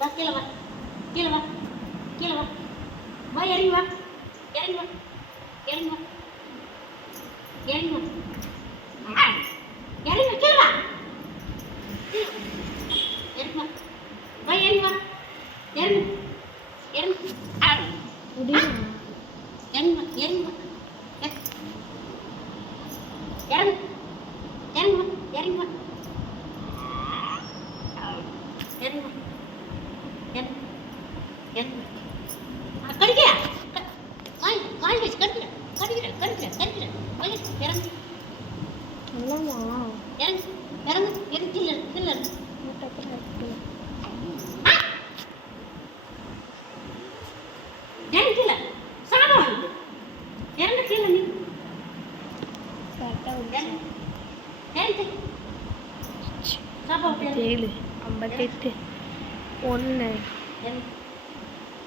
வா கீழே வா கீழே வா கீழே வா வா இறங்கி வா இறங்கி வா இறங்கி வா இறங்கி வா இறங்கி கீழே வா இறங்கி வா வா இறங்கி வா இறங்கு இறங்கு முடியும் இறங்கி வா இறங்கி வா இறங்கு இறங்கி வா இறங்கி வா இறங்கி வா இறங்கு இறங்கு கடிக்க வாய் வாய் வச்சு கடிக்கிற கடிக்கிற கடிக்கிற கடிக்கிற வாய் இறங்கு இல்லைம்மா இறங்கு இறங்கு இறங்கு கீழே கீழே இறங்கு கீழே சாதம் வாங்க இறங்கு கீழே நீ இறங்கு சாப்பாடு 7 58 1